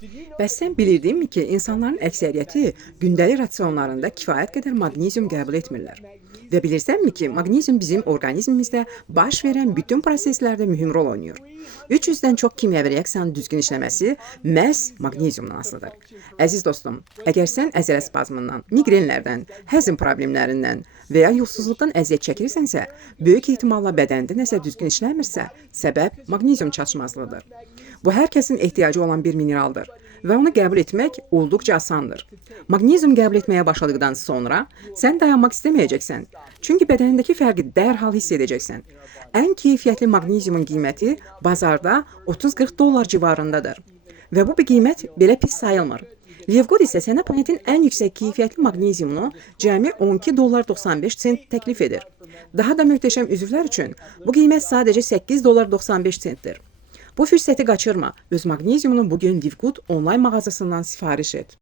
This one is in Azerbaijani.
Bəs sən bilirdinmi ki, insanların əksəriyyəti gündəlik rasionlarında kifayət qədər maqnezium qəbul etmirlər? Və bilirsənmi ki, maqnezium bizim orqanizmimizdə baş verən bütün proseslərdə mühüm rol oynayır? 300-dən çox kimyəvi reaksiyanın düzgün işləməsi məhz maqneziumdan asılıdır. Əziz dostum, əgər sən əzələ spazmından, miqrenlərdən, həzm problemlərindən və ya yuxusuzluqdan əziyyət çəkirsənsə, böyük ehtimalla bədəndə nəsə düzgün işləmirsə, səbəb maqnezium çatışmazlığıdır. Bu hər kəsin ehtiyacı olan bir mineraldır və onu qəbul etmək olduqca asandır. Maqnezium qəbul etməyə başladıqdan sonra sən dayanmaq istəməyəcəksən. Çünki bədənindəki fərqi dərhal hiss edəcəksən. Ən keyfiyyətli maqneziumun qiyməti bazarda 30-40 dollar civarındadır. Və bu bir qiymət belə pis sayılmır. Levgod isə sənə planetin ən yüksək keyfiyyətli maqneziumunu cəmi 12 dollar 95 sent təklif edir. Daha da möhtəşəm üzvlər üçün bu qiymət sadəcə 8 dollar 95 sentdir. Bu fürsəti qaçırma. Öz maqneziumunu bugün Livgood onlayn mağazasından sifariş et.